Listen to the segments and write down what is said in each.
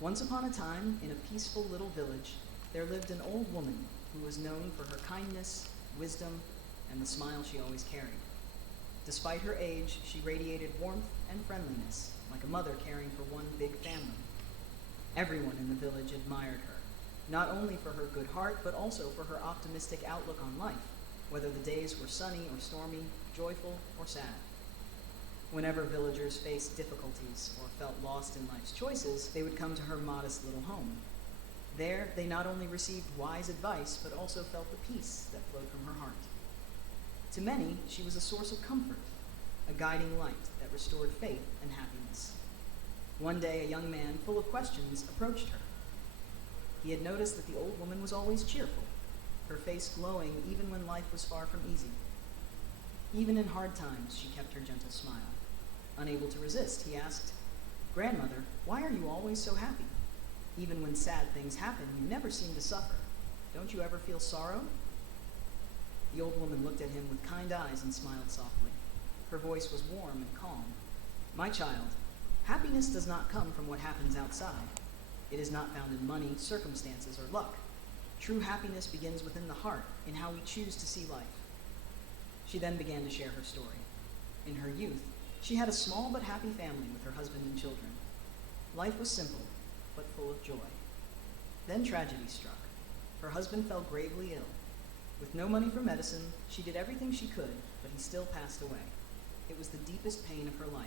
Once upon a time, in a peaceful little village, there lived an old woman who was known for her kindness, wisdom, and the smile she always carried. Despite her age, she radiated warmth and friendliness, like a mother caring for one big family. Everyone in the village admired her, not only for her good heart, but also for her optimistic outlook on life, whether the days were sunny or stormy, joyful or sad. Whenever villagers faced difficulties or felt lost in life's choices, they would come to her modest little home. There, they not only received wise advice, but also felt the peace that flowed from her heart. To many, she was a source of comfort, a guiding light that restored faith and happiness. One day, a young man full of questions approached her. He had noticed that the old woman was always cheerful, her face glowing even when life was far from easy. Even in hard times, she kept her gentle smile. Unable to resist, he asked, "Grandmother, why are you always so happy? Even when sad things happen, you never seem to suffer. Don't you ever feel sorrow?" The old woman looked at him with kind eyes and smiled softly. Her voice was warm and calm. "My child, happiness does not come from what happens outside. It is not found in money, circumstances, or luck. True happiness begins within the heart, in how we choose to see life." She then began to share her story. In her youth, she had a small but happy family with her husband and children. Life was simple, but full of joy. Then tragedy struck. Her husband fell gravely ill. With no money for medicine, she did everything she could, but he still passed away. It was the deepest pain of her life.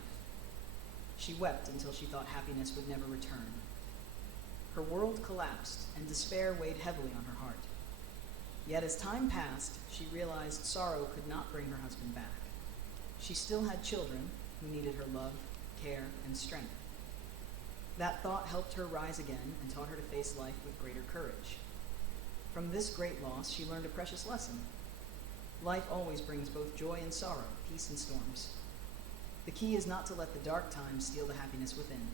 She wept until she thought happiness would never return. Her world collapsed, and despair weighed heavily on her heart. Yet as time passed, she realized sorrow could not bring her husband back. She still had children who needed her love, care, and strength. That thought helped her rise again and taught her to face life with greater courage. From this great loss, she learned a precious lesson. Life always brings both joy and sorrow, peace and storms. The key is not to let the dark times steal the happiness within.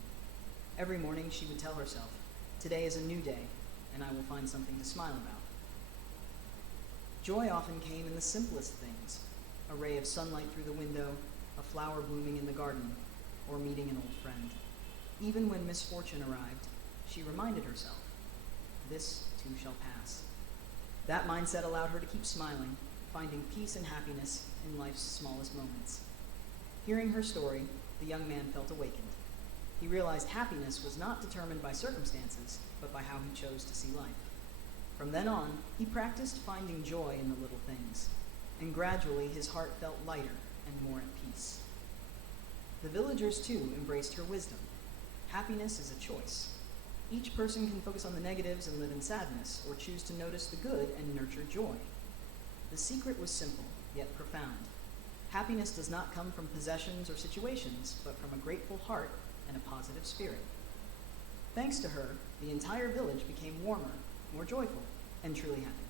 Every morning she would tell herself, "Today is a new day, and I will find something to smile about." Joy often came in the simplest things: a ray of sunlight through the window, a flower blooming in the garden, or meeting an old friend. Even when misfortune arrived, she reminded herself, "This too shall pass." That mindset allowed her to keep smiling, finding peace and happiness in life's smallest moments. Hearing her story, the young man felt awakened. He realized happiness was not determined by circumstances, but by how he chose to see life. From then on, he practiced finding joy in the little things, and gradually his heart felt lighter and more at peace. The villagers, too, embraced her wisdom. Happiness is a choice. Each person can focus on the negatives and live in sadness, or choose to notice the good and nurture joy. The secret was simple, yet profound. Happiness does not come from possessions or situations, but from a grateful heart and a positive spirit. Thanks to her, the entire village became warmer, more joyful, and truly happy.